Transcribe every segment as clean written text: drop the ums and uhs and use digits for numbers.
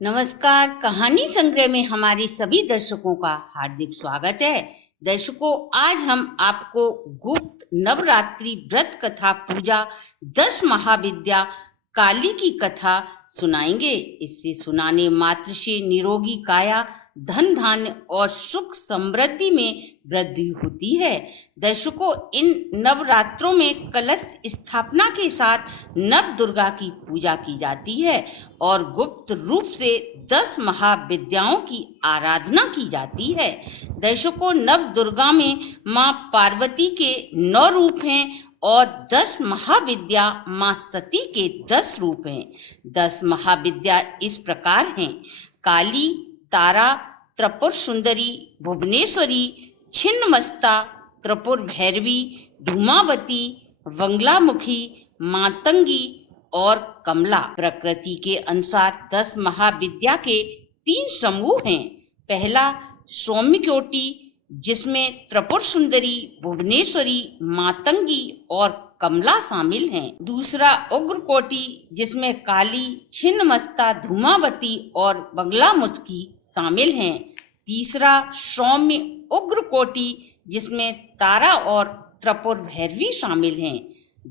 नमस्कार। कहानी संग्रह में हमारे सभी दर्शकों का हार्दिक स्वागत है। दर्शकों, आज हम आपको गुप्त नवरात्रि व्रत कथा पूजा 10 महाविद्या काली की कथा सुनाएंगे। इससे सुनाने मात्र से निरोगी काया, धन धान्य और सुख समृद्धि में वृद्धि होती है। दर्शकों, इन नवरात्रों में कलश स्थापना के साथ नव दुर्गा की पूजा की जाती है और गुप्त रूप से 10 महाविद्याओं की आराधना की जाती है। दर्शकों, नव दुर्गा में माँ पार्वती के 9 रूप हैं और 10 महाविद्या माँ सती के 10 रूप हैं। 10 महाविद्या इस प्रकार हैं: काली, तारा, त्रिपुर सुंदरी, भुवनेश्वरी, छिन्नमस्ता, त्रिपुर भैरवी, धूमावती, बंगलामुखी, मातंगी और कमला। प्रकृति के अनुसार 10 महाविद्या के 3 समूह हैं। पहला सौम्यकोटि, जिसमें त्रिपुर सुंदरी, भुवनेश्वरी, मातंगी और कमला शामिल हैं। दूसरा उग्रकोटि, जिसमें काली, छिन्नमस्ता, धूमावती और बंगलामुखी शामिल हैं। तीसरा सौम्य उग्रकोटि, जिसमें तारा और त्रिपुर भैरवी शामिल हैं।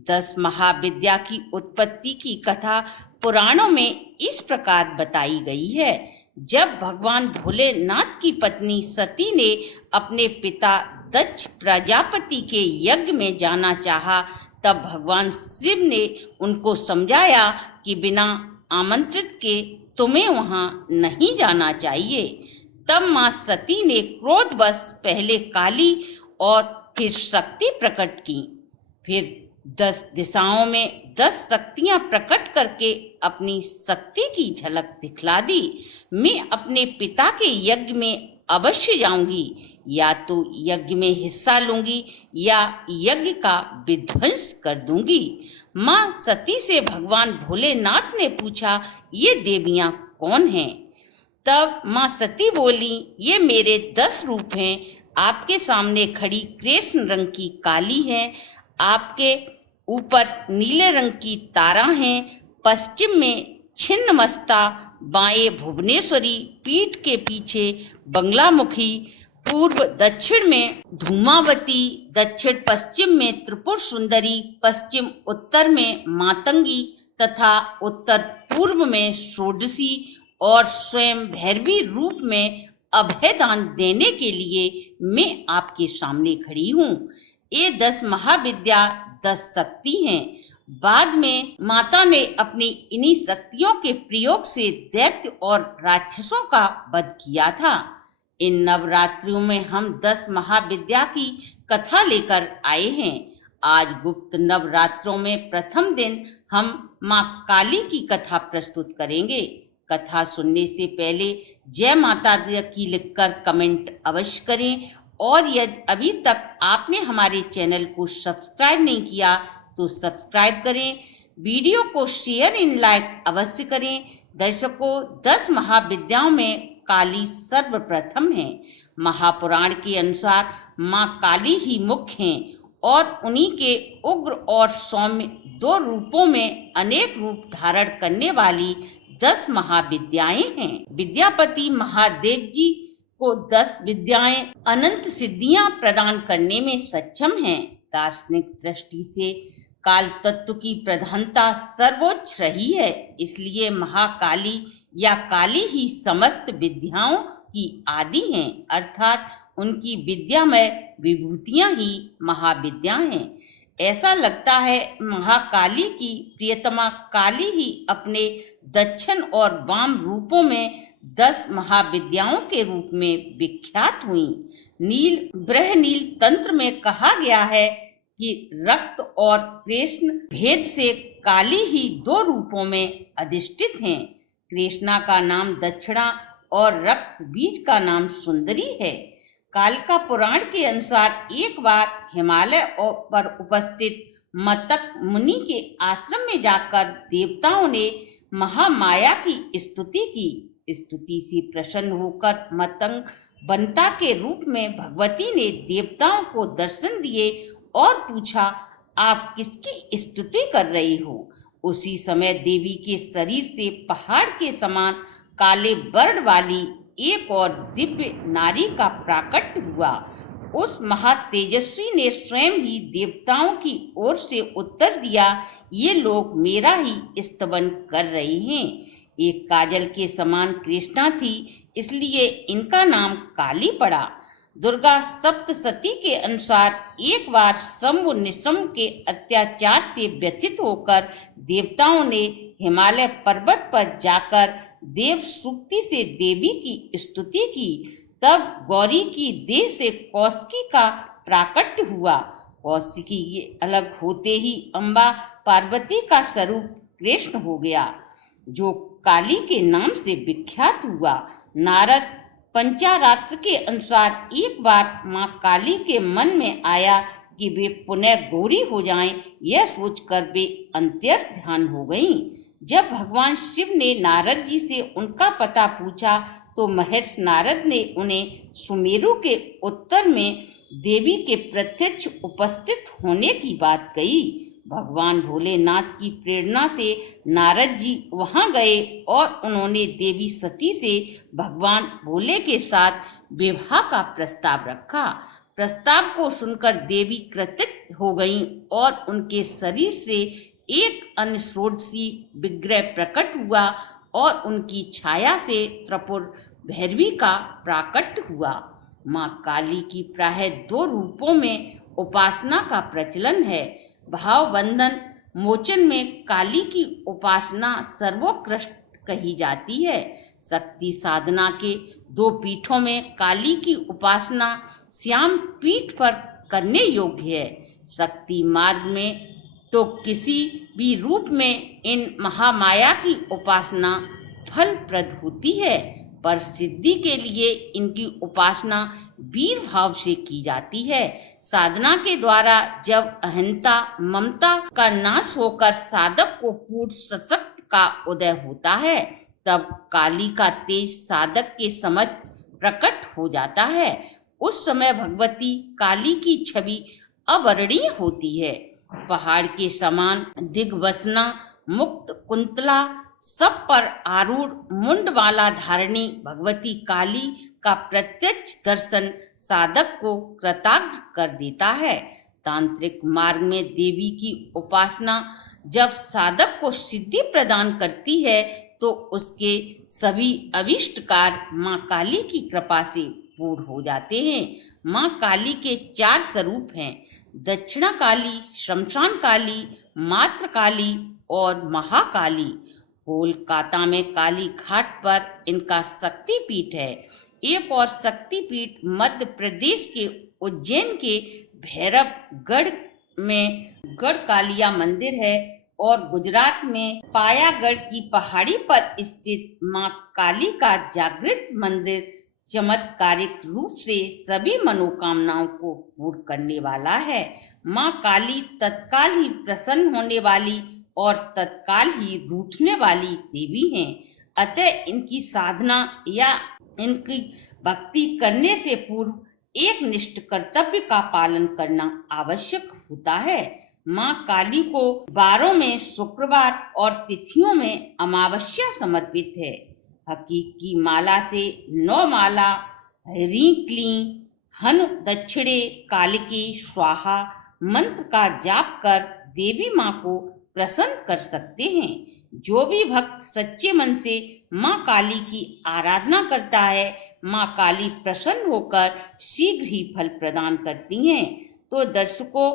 10 महाविद्या की उत्पत्ति की कथा पुराणों में इस प्रकार बताई गई है। जब भगवान भोलेनाथ की पत्नी सती ने अपने पिता दक्ष प्रजापति के यज्ञ में जाना चाहा, तब भगवान शिव ने उनको समझाया कि बिना आमंत्रित के तुम्हें वहां नहीं जाना चाहिए। तब मां सती ने क्रोधवश पहले काली और फिर शक्ति प्रकट की। फिर 10 दिशाओं में 10 शक्तियां प्रकट करके अपनी शक्ति की झलक दिखला दी। मैं अपने पिता के यज्ञ में अवश्य जाऊंगी, या तो यज्ञ में हिस्सा लूंगी या यज्ञ का विध्वंस कर दूंगी। मां सती से भगवान भोलेनाथ ने पूछा, ये देवियां कौन हैं? तब मां सती बोली, ये मेरे 10 रूप हैं। आपके सामने खड़ी कृष्ण रंग की काली है, आपके ऊपर नीले रंग की तारा हैं, पश्चिम में छिन्नमस्ता, बाएं भुवनेश्वरी, पीठ के पीछे बंगलामुखी, पूर्व दक्षिण में धूमावती, दक्षिण पश्चिम में त्रिपुर सुंदरी, पश्चिम उत्तर में मातंगी तथा उत्तर पूर्व में षोडशी और स्वयं भैरवी रूप में अभयदान देने के लिए मैं आपके सामने खड़ी हूँ। ये 10 महाविद्या 10 शक्ति हैं। बाद में माता ने अपनी इन्हीं शक्तियों के प्रयोग से दैत्य और राक्षसों का वध किया था। इन नवरात्रियों में हम 10 महाविद्या की कथा लेकर आए हैं। आज गुप्त नवरात्रों में प्रथम दिन हम माँ काली की कथा प्रस्तुत करेंगे। कथा सुनने से पहले जय माता दी की लिखकर कमेंट अवश्य करें, और यदि अभी तक आपने हमारे चैनल को सब्सक्राइब नहीं किया तो सब्सक्राइब करें। वीडियो को शेयर एंड लाइक अवश्य करें। दर्शकों, 10 महाविद्याओं में काली सर्वप्रथम है। महापुराण के अनुसार माँ काली ही मुख्य हैं और उन्हीं के उग्र और सौम्य 2 रूपों में अनेक रूप धारण करने वाली 10 महाविद्याएं हैं। विद्यापति महादेव जी को 10 विद्याएं अनंत सिद्धियां प्रदान करने में सक्षम हैं। दार्शनिक दृष्टि से काल तत्व की प्रधानता सर्वोच्च रही है, इसलिए महाकाली या काली ही समस्त विद्याओं की आदि हैं, अर्थात उनकी विद्यामय विभूतियां ही महाविद्या हैं। ऐसा लगता है महाकाली की प्रियतमा काली ही अपने दक्षिण और वाम रूपों में 10 महाविद्याओं के रूप में विख्यात हुई। नील बृहनील तंत्र में कहा गया है कि रक्त और कृष्ण भेद से काली ही 2 रूपों में अधिष्ठित हैं। कृष्णा का नाम दक्षिणा और रक्त बीज का नाम सुंदरी है। कालिका पुराण के अनुसार एक बार हिमालय पर उपस्थित मतक मुनि के आश्रम में जाकर देवताओं ने महामाया की स्तुति की। स्तुति से प्रसन्न होकर मतंग बनता के रूप में भगवती ने देवताओं को दर्शन दिए और पूछा, आप किसकी स्तुति कर रही हो? उसी समय देवी के शरीर से पहाड़ के समान काले वर्ण वाली एक और दिव्य नारी का प्राकट्य हुआ। उस महातेजस्वी ने स्वयं ही देवताओं की ओर से उत्तर दिया, ये लोग मेरा ही स्तवन कर रहे हैं। एक काजल के समान कृष्णा थी, इसलिए इनका नाम काली पड़ा। दुर्गा सप्तशती के अनुसार एक बार शंभु निशंभ के अत्याचार से व्यथित होकर देवताओं ने हिमालय पर्वत पर जाकर देव सूक्ति से देवी की स्तुति की। तब गौरी की देह से कौशिकी का प्राकट्य हुआ। कौशिकी अलग होते ही अम्बा पार्वती का स्वरूप कृष्ण हो गया, जो काली के नाम से विख्यात हुआ। नारद पंचारात्र के अनुसार एक बार माँ काली के मन में आया कि वे पुनः गौरी हो जाएं, यह सोचकर वे अंतर् ध्यान हो गईं। जब भगवान शिव ने नारद जी से उनका पता पूछा तो महर्षि नारद ने उन्हें सुमेरु के उत्तर में देवी के प्रत्यक्ष उपस्थित होने की बात कही। भगवान भोलेनाथ की प्रेरणा से नारद जी वहां गए और उन्होंने देवी सती से भगवान भोले के साथ विवाह का प्रस्ताव रखा। प्रस्ताव को सुनकर देवी कृतज्ञ हो गईं और उनके शरीर से एक अनषोडशी विग्रह प्रकट हुआ और उनकी छाया से त्रिपुर भैरवी का प्राकट्य हुआ। माँ काली की प्राय 2 रूपों में उपासना का प्रचलन है। भाव बंधन मोचन में काली की उपासना सर्वोत्कृष्ट कही जाती है। शक्ति साधना के 2 पीठों में काली की उपासना श्याम पीठ पर करने योग्य है। शक्ति मार्ग में तो किसी भी रूप में इन महामाया की उपासना फलप्रद होती है, पर सिद्धि के लिए इनकी उपासना वीर भाव से की जाती है। साधना के द्वारा जब अहंता ममता का नाश होकर साधक को पूर्ण सशक्त का उदय होता है, तब काली का तेज साधक के समक्ष प्रकट हो जाता है। उस समय भगवती काली की छवि अवर्णीय होती है। पहाड़ के समान दिग्वसना मुक्त कुंतला सब पर आरूढ़ मुंडमाला धारणी भगवती काली का प्रत्यक्ष दर्शन साधक को कृतार्थ कर देता है। तांत्रिक मार्ग में देवी की उपासना जब साधक को सिद्धि प्रदान करती है तो उसके सभी अभिष्ट कार्य माँ काली की कृपा से पूर्ण हो जाते हैं। माँ काली के 4 स्वरूप हैं: दक्षिणा काली, शमशान काली, मात्र काली और महाकाली। कोलकाता में काली घाट पर इनका शक्तिपीठ है। एक और शक्तिपीठ मध्य प्रदेश के उज्जैन के भैरवगढ़ में गढ़कालिया मंदिर है और गुजरात में पायागढ़ की पहाड़ी पर स्थित माँ काली का जागृत मंदिर चमत्कारिक रूप से सभी मनोकामनाओं को पूर्ण करने वाला है। माँ काली तत्काल ही प्रसन्न होने वाली और तत्काल ही रूठने वाली देवी हैं। अतः इनकी साधना या इनकी भक्ति करने से पूर्व एक निष्ठ कर्तव्य का पालन करना आवश्यक होता है। माँ काली को वारों में शुक्रवार और तिथियों में अमावस्या समर्पित है। हकीकी माला से 9 माला ह्रीं क्लीं हन दक्षिणे कालिकी स्वाहा मंत्र का जाप कर देवी माँ को प्रसन्न कर सकते हैं। जो भी भक्त सच्चे मन से माँ काली की आराधना करता है, माँ काली प्रसन्न होकर शीघ्र ही फल प्रदान करती हैं। तो दर्शकों,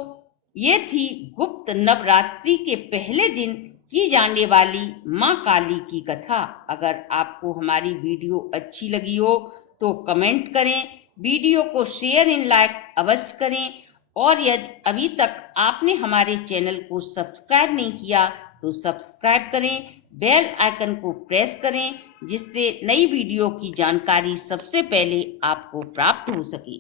ये थी गुप्त नवरात्रि के पहले दिन की जाने वाली माँ काली की कथा। अगर आपको हमारी वीडियो अच्छी लगी हो तो कमेंट करें, वीडियो को शेयर एंड लाइक अवश्य करें और यदि अभी तक आपने हमारे चैनल को सब्सक्राइब नहीं किया तो सब्सक्राइब करें, बेल आइकन को प्रेस करें जिससे नई वीडियो की जानकारी सबसे पहले आपको प्राप्त हो सके।